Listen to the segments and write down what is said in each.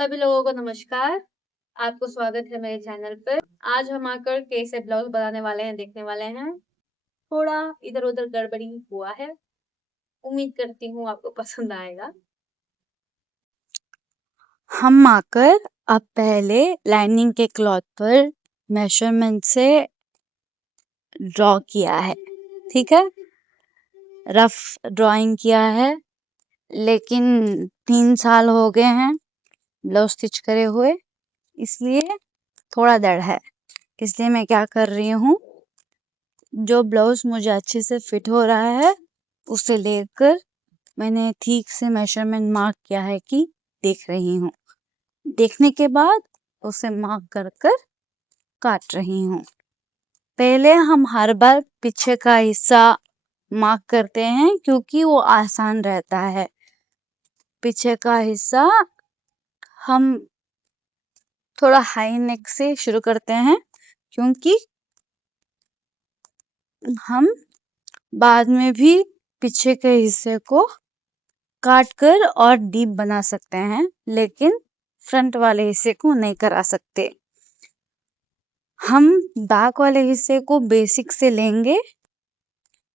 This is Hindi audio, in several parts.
सभी लोगों को नमस्कार। आपको स्वागत है मेरे चैनल पर। आज हम आकर कैसे ब्लाउज बनाने वाले हैं देखने वाले हैं। थोड़ा इधर उधर गड़बड़ी हुआ है, उम्मीद करती हूँ आपको पसंद आएगा। हम आकर अब पहले लाइनिंग के क्लॉथ पर मेजरमेंट से ड्रॉ किया है, ठीक है। रफ ड्राइंग किया है, लेकिन 3 साल हो गए हैं ब्लाउज स्टिच करे हुए, इसलिए थोड़ा डर है। इसलिए मैं क्या कर रही हूँ, जो ब्लाउज मुझे अच्छे से फिट हो रहा है उसे लेकर मैंने ठीक से मेजरमेंट मार्क किया है कि देख रही हूँ। देखने के बाद उसे मार्क कर कर काट रही हूँ। पहले हम हर बार पीछे का हिस्सा मार्क करते हैं क्योंकि वो आसान रहता है। पीछे का हिस्सा हम थोड़ा हाई नेक से शुरू करते हैं क्योंकि हम बाद में भी पीछे के हिस्से को काट कर और डीप बना सकते हैं, लेकिन फ्रंट वाले हिस्से को नहीं करा सकते। हम बैक वाले हिस्से को बेसिक से लेंगे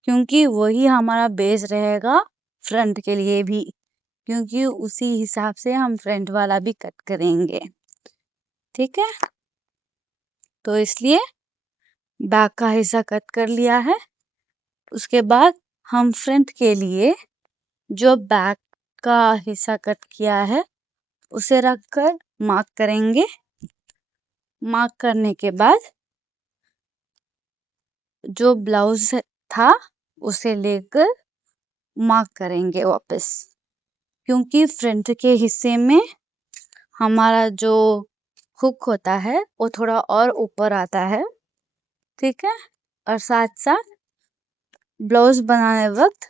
क्योंकि वही हमारा बेस रहेगा फ्रंट के लिए भी, क्योंकि उसी हिसाब से हम फ्रंट वाला भी कट करेंगे, ठीक है। तो इसलिए बैक का हिस्सा कट कर लिया है। उसके बाद हम फ्रंट के लिए जो बैक का हिस्सा कट किया है उसे रखकर मार्क करेंगे। मार्क करने के बाद जो ब्लाउज था उसे लेकर मार्क करेंगे वापस, क्योंकि फ्रंट के हिस्से में हमारा जो हुक होता है वो थोड़ा और ऊपर आता है, ठीक है। और साथ साथ ब्लाउज बनाने वक्त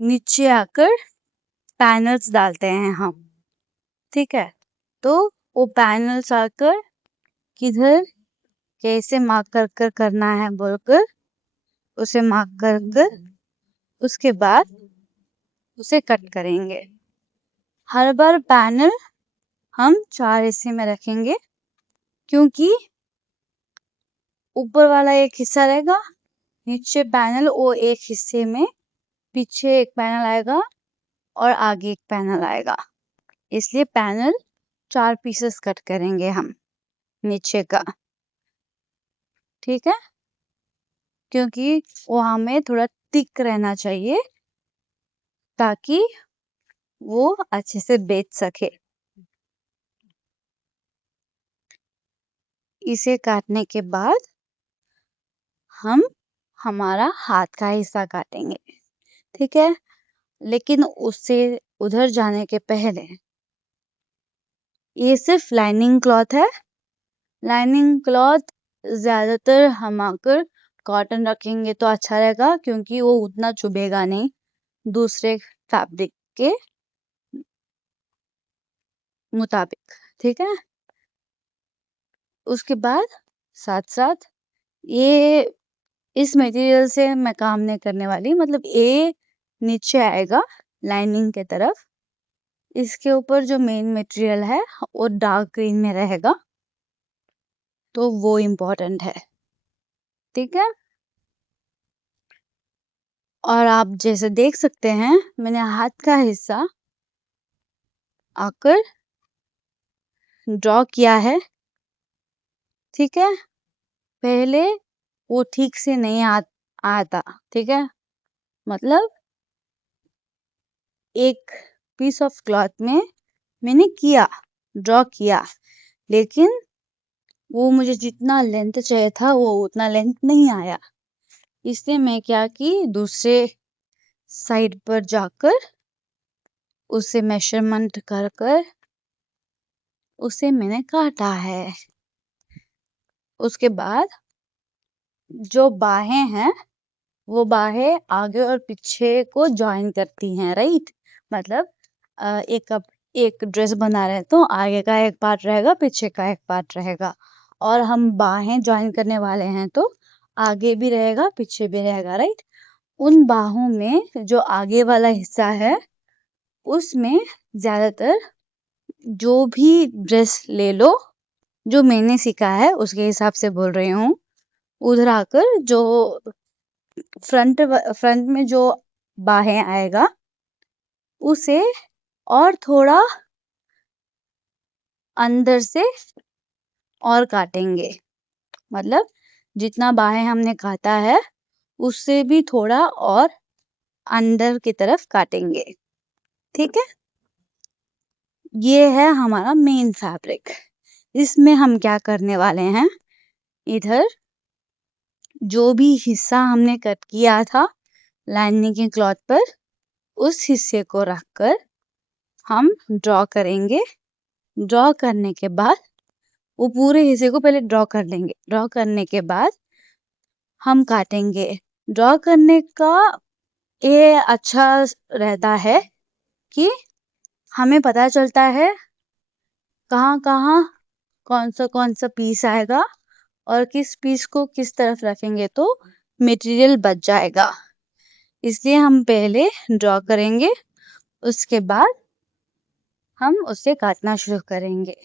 नीचे आकर पैनल्स डालते हैं हम, ठीक है। तो वो पैनल्स आकर किधर कैसे मार्क कर कर करना है बोलकर उसे मार्क कर कर उसके बाद उसे कट करेंगे। हर बार पैनल हम 4 हिस्से में रखेंगे क्योंकि ऊपर वाला एक हिस्सा रहेगा, नीचे पैनल वो एक हिस्से में, पीछे एक पैनल आएगा और आगे एक पैनल आएगा। इसलिए पैनल 4 पीसेस कट करेंगे हम नीचे का, ठीक है। क्योंकि वो हमें थोड़ा थिक रहना चाहिए ताकि वो अच्छे से बेच सके। इसे काटने के बाद हम हमारा हाथ का हिस्सा काटेंगे, ठीक है। लेकिन उससे उधर जाने के पहले ये सिर्फ लाइनिंग क्लॉथ है। लाइनिंग क्लॉथ ज्यादातर हम आकर कॉटन रखेंगे तो अच्छा रहेगा क्योंकि वो उतना चुभेगा नहीं दूसरे फैब्रिक के मुताबिक, ठीक है। उसके बाद साथ साथ ये इस मटेरियल से मैं काम नहीं करने वाली, मतलब ये नीचे आएगा लाइनिंग के तरफ। इसके ऊपर जो मेन मटेरियल है वो डार्क ग्रीन में रहेगा, तो वो इम्पोर्टेंट है, ठीक है। और आप जैसे देख सकते हैं मैंने हाथ का हिस्सा आकर ड्रॉ किया है, ठीक है। पहले वो ठीक से नहीं आता, ठीक है। मतलब एक पीस ऑफ क्लॉथ में मैंने ड्रॉ किया, लेकिन वो मुझे जितना लेंथ चाहिए था वो उतना लेंथ नहीं आया। इसलिए मैं क्या की दूसरे साइड पर जाकर उसे मेजरमेंट कर कर उसे मैंने काटा है। उसके बाद जो बाहें हैं वो बाहें आगे और पीछे को जॉइन करती हैं, राइट। मतलब एक ड्रेस बना रहे हैं तो आगे का एक पार्ट रहेगा, पीछे का एक पार्ट रहेगा, और हम बाहें जॉइन करने वाले हैं तो आगे भी रहेगा पीछे भी रहेगा, राइट। उन बाहों में जो आगे वाला हिस्सा है उसमें ज्यादातर जो भी ड्रेस ले लो, जो मैंने सीखा है उसके हिसाब से बोल रही हूँ। उधर आकर जो फ्रंट में जो बाहें आएगा उसे और थोड़ा अंदर से और काटेंगे। मतलब जितना बाहें हमने काटा है उससे भी थोड़ा और अंदर की तरफ काटेंगे। ठीक है, ये है हमारा मेन फैब्रिक। इसमें हम क्या करने वाले हैं, इधर जो भी हिस्सा हमने कट किया था लाइनिंग के क्लॉथ पर, उस हिस्से को रखकर हम ड्रॉ करेंगे। ड्रॉ करने के बाद वो पूरे हिस्से को पहले ड्रॉ कर लेंगे। ड्रॉ करने के बाद हम काटेंगे। ड्रॉ करने का ये अच्छा रहता है कि हमें पता चलता है कहाँ कहाँ कौन सा पीस आएगा और किस पीस को किस तरफ रखेंगे तो मटेरियल बच जाएगा। इसलिए हम पहले ड्रॉ करेंगे, उसके बाद हम उसे काटना शुरू करेंगे।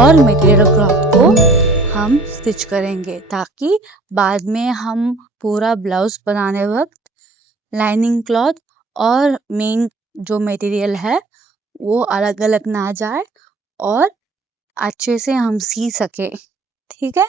और मटेरियल क्लॉथ को हम स्टिच करेंगे, ताकि बाद में हम पूरा ब्लाउज बनाने वक्त लाइनिंग क्लॉथ और मेन जो मटेरियल है वो अलग अलग ना जाए और अच्छे से हम सी सके। ठीक है।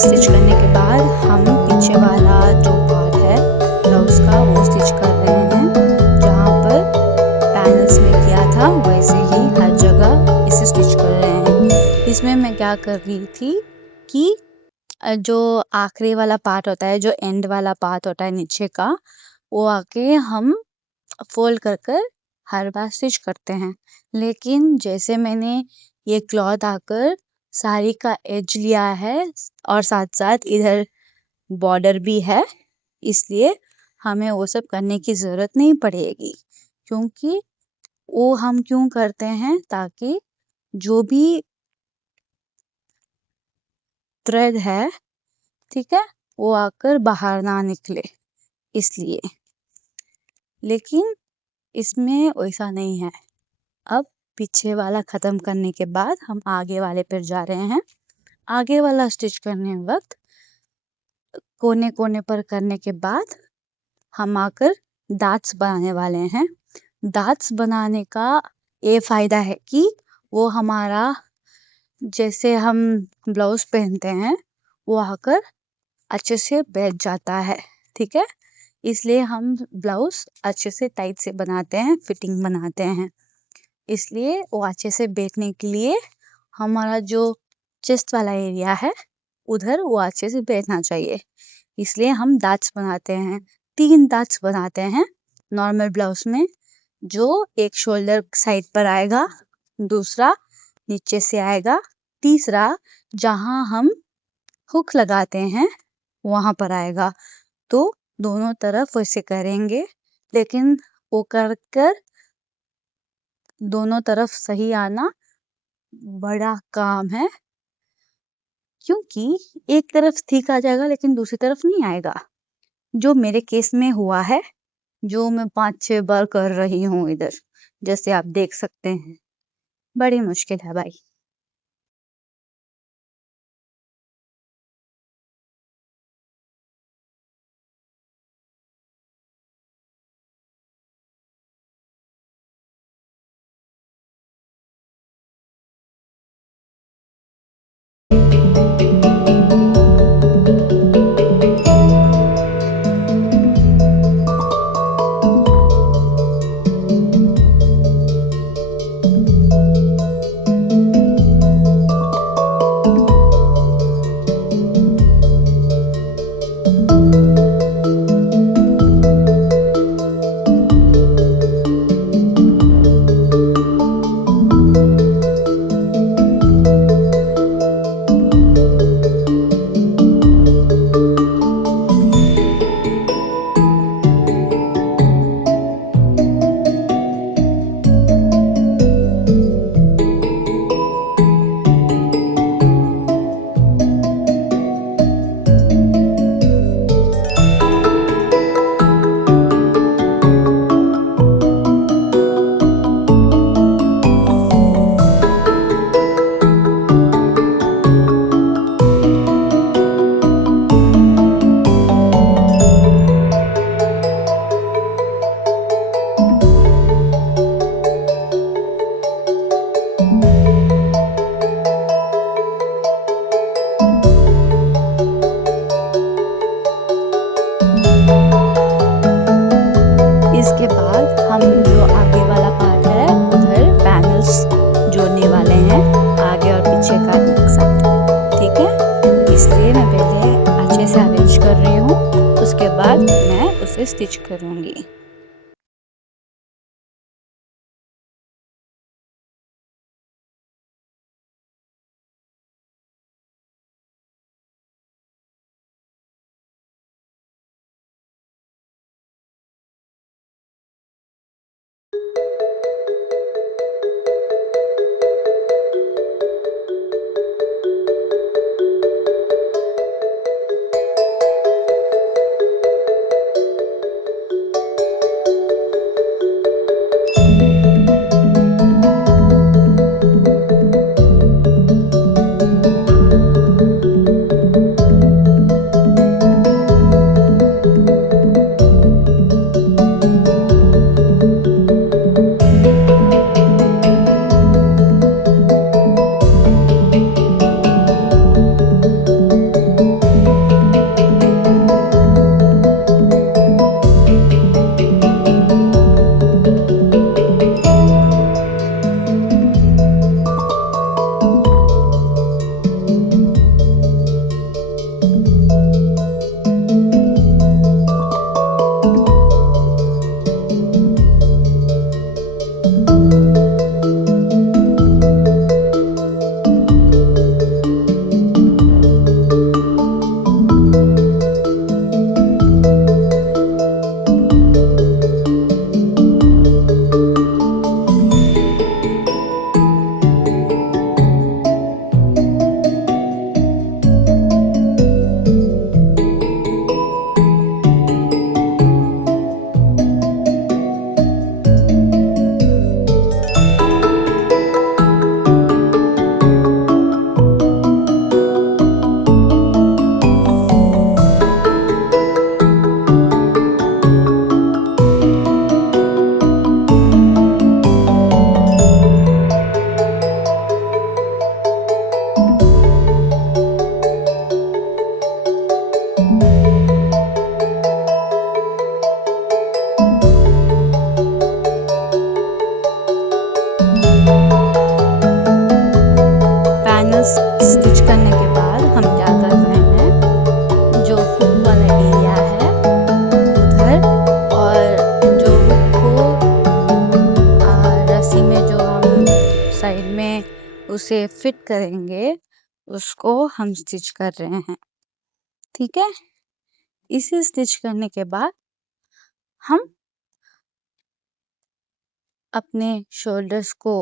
स्टिच करने के बाद हम पीछे वाला जो पार्ट है ब्लाउज का वो स्टिच कर रहे हैं। जहाँ पर पैनल्स में किया था वैसे ही हर जगह इसे स्टिच कर रहे हैं। इसमें मैं क्या कर रही थी कि जो आखिरी वाला पार्ट होता है, जो एंड वाला पार्ट होता है नीचे का, वो आके हम फोल्ड कर कर हर बार स्टिच करते हैं। लेकिन जैसे मैंने ये क्लॉथ आकर साड़ी का एज लिया है और साथ साथ इधर बॉर्डर भी है, इसलिए हमें वो सब करने की जरूरत नहीं पड़ेगी। क्योंकि वो हम क्यों करते हैं, ताकि जो भी थ्रेड है, ठीक है, वो आकर बाहर ना निकले, इसलिए। लेकिन इसमें वैसा नहीं है। अब पीछे वाला खत्म करने के बाद हम आगे वाले पर जा रहे हैं। आगे वाला स्टिच करने वक्त कोने कोने पर करने के बाद हम आकर डॉट्स बनाने वाले हैं। डॉट्स बनाने का ये फायदा है कि वो हमारा जैसे हम ब्लाउज पहनते हैं वो आकर अच्छे से बैठ जाता है। ठीक है। इसलिए हम ब्लाउज अच्छे से टाइट से बनाते हैं, फिटिंग बनाते हैं। इसलिए वो अच्छे से बैठने के लिए हमारा जो चेस्ट वाला एरिया है उधर वो अच्छे से बैठना चाहिए। इसलिए हम डॉट्स बनाते हैं। 3 डॉट्स बनाते हैं नॉर्मल ब्लाउज में। जो एक शोल्डर साइड पर आएगा, दूसरा नीचे से आएगा, तीसरा जहां हम हुक लगाते हैं वहां पर आएगा। तो दोनों तरफ वैसे करेंगे, लेकिन वो कर कर दोनों तरफ सही आना बड़ा काम है। क्योंकि एक तरफ ठीक आ जाएगा लेकिन दूसरी तरफ नहीं आएगा, जो मेरे केस में हुआ है, जो मैं 5-6 बार कर रही हूँ इधर, जैसे आप देख सकते हैं। बड़ी मुश्किल है भाई। से स्टिच करूंगी। पैनल स्टिच करने के बाद हम क्या कर रहे हैं, जो हुक वाला एरिया है उधर, और जो हुक को रस्सी में जो हम साइड में उसे फिट करेंगे उसको हम स्टिच कर रहे हैं। ठीक है, इसे स्टिच करने के बाद हम अपने शोल्डर्स को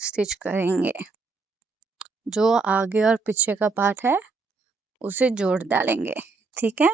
स्टिच करेंगे। जो आगे और पीछे का पार्ट है उसे जोड़ डालेंगे। ठीक है,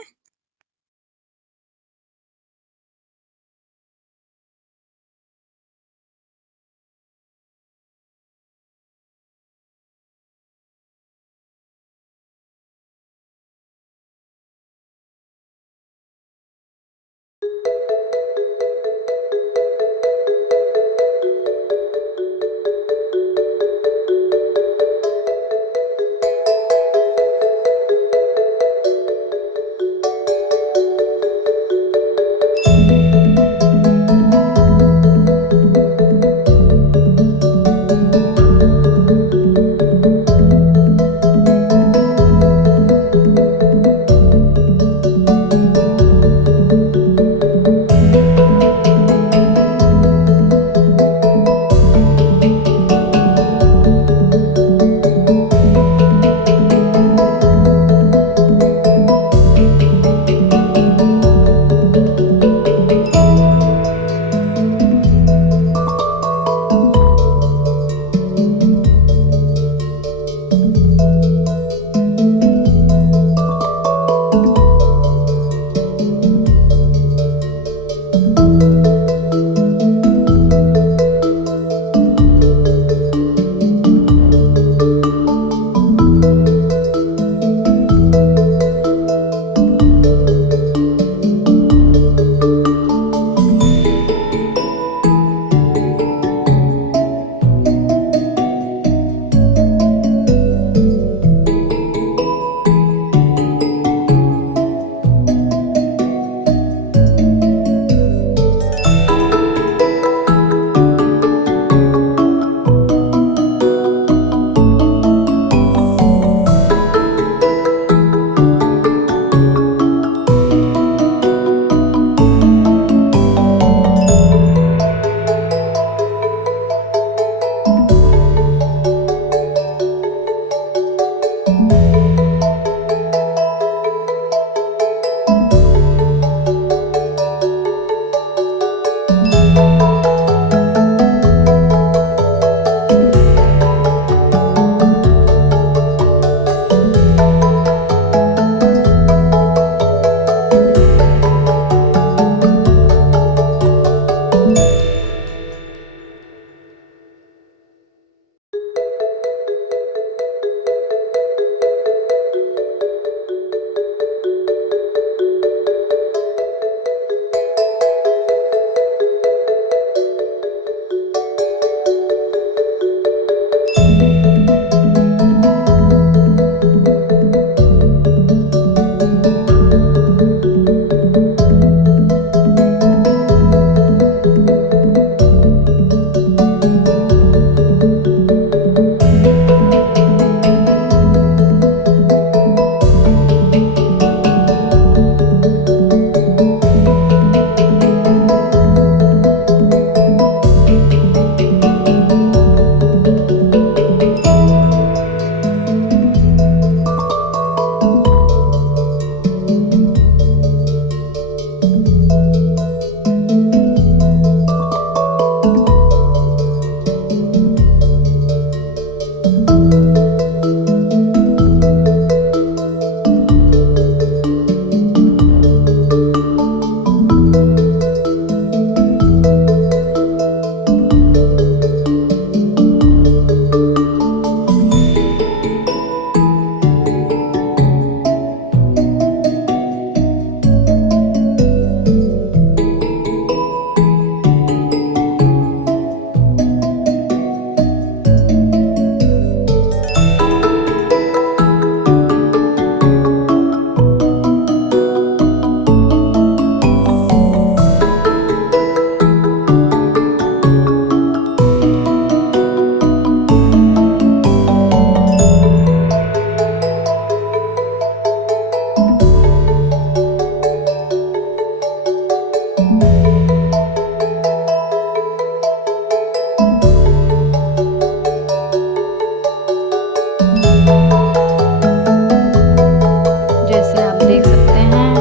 जैसे आप देख सकते हैं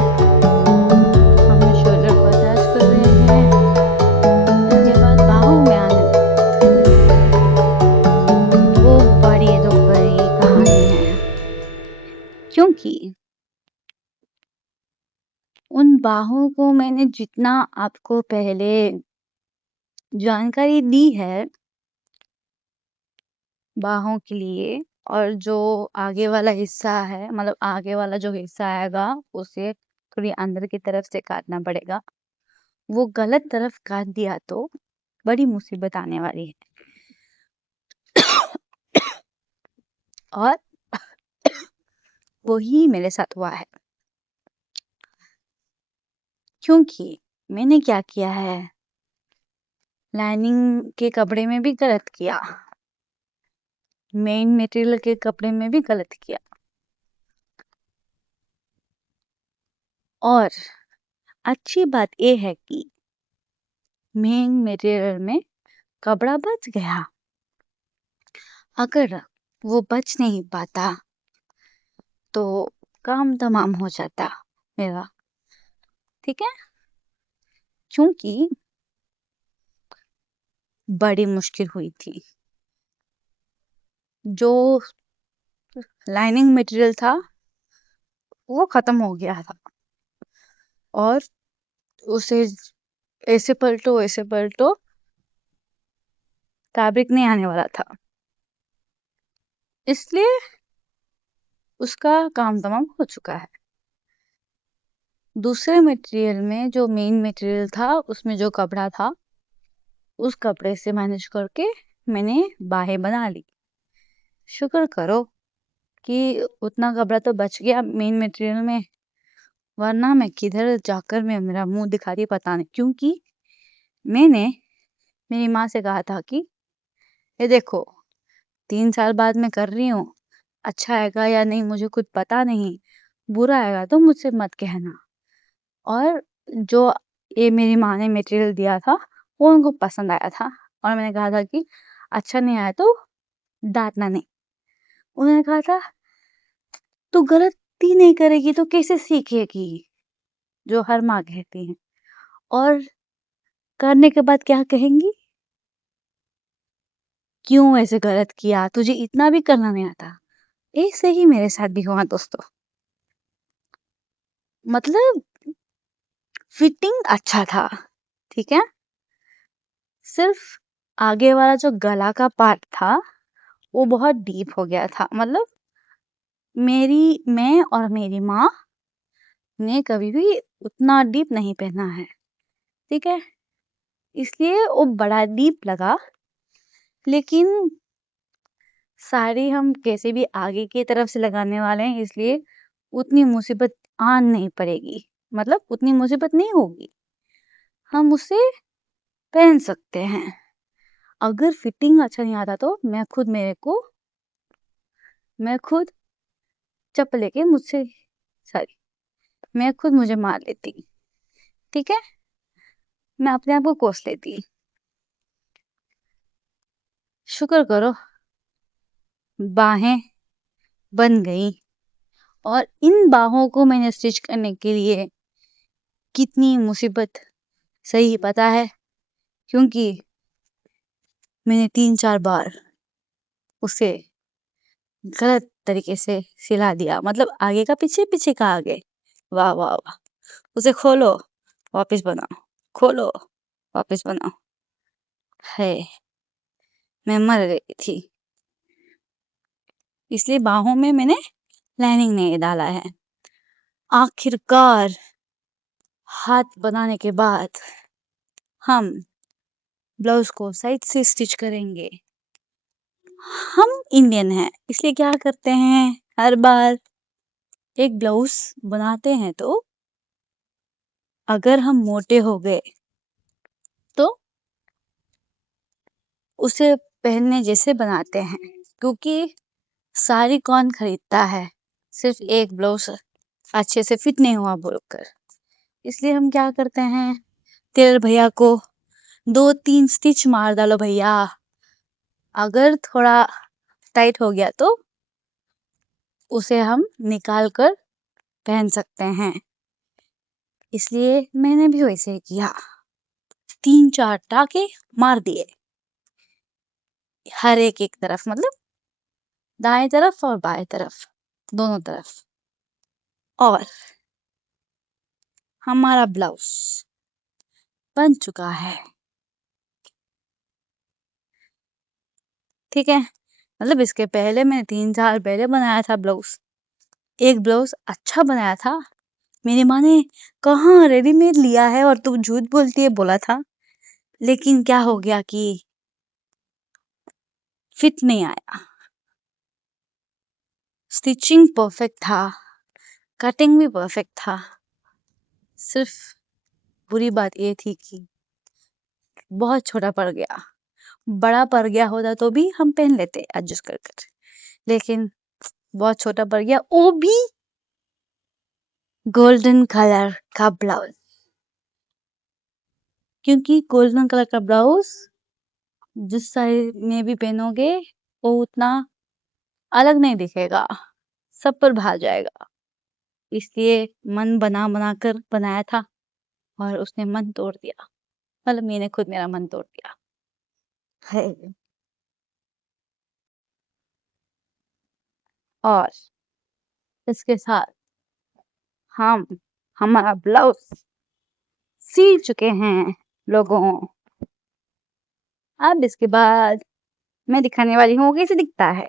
हम शोल्डर को अटैच कर रहे हैं, इसके बाद बाहों में आने वो बड़ी कहानी है, क्योंकि उन बाहों को मैंने जितना आपको पहले जानकारी दी है बाहों के लिए, और जो आगे वाला हिस्सा है, मतलब आगे वाला जो हिस्सा आएगा उसे थोड़ी अंदर की तरफ से काटना पड़ेगा। वो गलत तरफ काट दिया तो बड़ी मुसीबत आने वाली है। और वही मेरे साथ हुआ है, क्योंकि मैंने क्या किया है, लाइनिंग के कपड़े में भी गलत किया, मेन मटेरियल के कपड़े में भी गलत किया, और अच्छी बात ये है कि मेन मटेरियल में कपड़ा बच गया। अगर वो बच नहीं पाता तो काम तमाम हो जाता मेरा, ठीक है, क्योंकि बड़ी मुश्किल हुई थी। जो लाइनिंग मटेरियल था वो खत्म हो गया था, और उसे ऐसे पलटो फैब्रिक नहीं आने वाला था, इसलिए उसका काम तमाम हो चुका है। दूसरे मटेरियल में जो मेन मटेरियल था उसमें जो कपड़ा था उस कपड़े से मैनेज करके मैंने बाहें बना ली। शुक्र करो कि उतना कपड़ा तो बच गया मेन मटेरियल में, वरना मैं किधर जाकर मैं मेरा मुंह दिखाती पता नहीं, क्योंकि मैंने मेरी माँ से कहा था कि ये देखो 3 साल बाद मैं कर रही हूँ, अच्छा आएगा या नहीं मुझे खुद पता नहीं, बुरा आएगा तो मुझसे मत कहना। और जो ये मेरी माँ ने मटेरियल दिया था वो उनको पसंद आया था, और मैंने कहा था कि अच्छा नहीं आया तो डांटना नहीं। उन्होंने कहा था तू गलती नहीं करेगी तो कैसे सीखेगी, जो हर माँ कहती है, और करने के बाद क्या कहेंगी, क्यों ऐसे गलत किया, तुझे इतना भी करना नहीं आता। ऐसे ही मेरे साथ भी हुआ दोस्तों, मतलब फिटिंग अच्छा था, ठीक है, सिर्फ आगे वाला जो गला का पार्ट था वो बहुत डीप हो गया था। मतलब मैं और मेरी माँ ने कभी भी उतना डीप नहीं पहना है, ठीक है, इसलिए वो बड़ा डीप लगा। लेकिन साड़ी हम कैसे भी आगे की तरफ से लगाने वाले हैं, इसलिए उतनी मुसीबत आन नहीं पड़ेगी, मतलब उतनी मुसीबत नहीं होगी, हम उसे पहन सकते हैं। अगर फिटिंग अच्छा नहीं आता तो मैं खुद चप्पल लेके मैं खुद मुझे मार लेती, ठीक है, मैं अपने आप को कोस लेती। शुक्र करो बाहें बन गई, और इन बाहों को मैंने स्टिच करने के लिए कितनी मुसीबत सही पता है, क्योंकि मैंने 3-4 बार उसे गलत तरीके से सिला दिया, मतलब आगे का पीछे, पीछे का आगे। वाह वाह वाह! उसे खोलो, वापस बनाओ, खोलो, वापस बनाओ। है, मैं मर गई थी, इसलिए बाहों में मैंने लाइनिंग नहीं डाला है। आखिरकार हाथ बनाने के बाद हम ब्लाउज को साइड से स्टिच करेंगे। हम इंडियन हैं, इसलिए क्या करते हैं, हर बार एक ब्लाउज बनाते हैं तो अगर हम मोटे हो गए तो उसे पहनने जैसे बनाते हैं, क्योंकि साड़ी कौन खरीदता है सिर्फ एक ब्लाउज अच्छे से फिट नहीं हुआ बोलकर। इसलिए हम क्या करते हैं, टेलर भैया को 2-3 स्टिच मार डालो भैया, अगर थोड़ा टाइट हो गया तो उसे हम निकाल कर पहन सकते हैं। इसलिए मैंने भी वैसे ही किया, 3-4 टाके मार दिए हर एक तरफ, मतलब दाएं तरफ और बाएं तरफ, दोनों तरफ। और हमारा ब्लाउज बन चुका है। ठीक है, मतलब इसके पहले मैंने 3 साल पहले बनाया था ब्लाउज, एक ब्लाउज अच्छा बनाया था। मेरी माँ ने कहाँ रेडीमेड लिया है और तू झूठ बोलती है बोला था, लेकिन क्या हो गया कि फिट नहीं आया। स्टिचिंग परफेक्ट था, कटिंग भी परफेक्ट था, सिर्फ बुरी बात ये थी कि बहुत छोटा पड़ गया। बड़ा पड़ गया होता तो भी हम पहन लेते एडजस्ट कर कर, लेकिन बहुत छोटा पड़ गया, वो भी गोल्डन कलर का ब्लाउज। क्योंकि गोल्डन कलर का ब्लाउज जिस साइज में भी पहनोगे वो उतना अलग नहीं दिखेगा, सब पर भा जाएगा। इसलिए मन बना बना कर बनाया था और उसने मन तोड़ दिया, मतलब मैंने खुद मेरा मन तोड़ दिया है। और इसके साथ हम हमारा ब्लाउज सी चुके हैं लोगों। अब इसके बाद मैं दिखाने वाली हूँ कैसे दिखता है,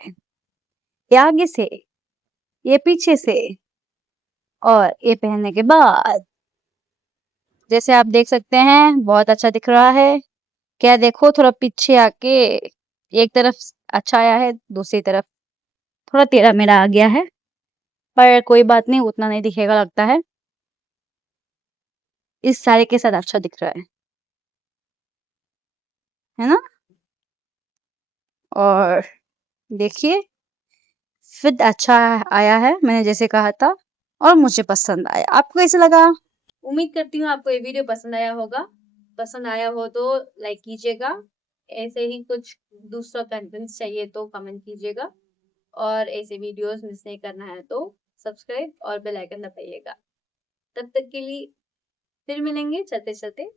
ये आगे से, ये पीछे से, और ये पहनने के बाद। जैसे आप देख सकते हैं बहुत अच्छा दिख रहा है। क्या देखो, थोड़ा पीछे आके एक तरफ अच्छा आया है, दूसरी तरफ थोड़ा टेढ़ा मेढ़ा आ गया है, पर कोई बात नहीं, उतना नहीं दिखेगा लगता है। इस साड़ी के साथ अच्छा दिख रहा है ना। और देखिए फिट अच्छा आया है, मैंने जैसे कहा था, और मुझे पसंद आया। आपको कैसे लगा? उम्मीद करती हूँ आपको ये वीडियो पसंद आया होगा। पसंद आया हो तो लाइक कीजिएगा। ऐसे ही कुछ दूसरा कंटेंट चाहिए तो कमेंट कीजिएगा, और ऐसे वीडियोस मिस नहीं करना है तो सब्सक्राइब और बेल आइकन दबाइएगा। तब तक के लिए फिर मिलेंगे चलते चलते।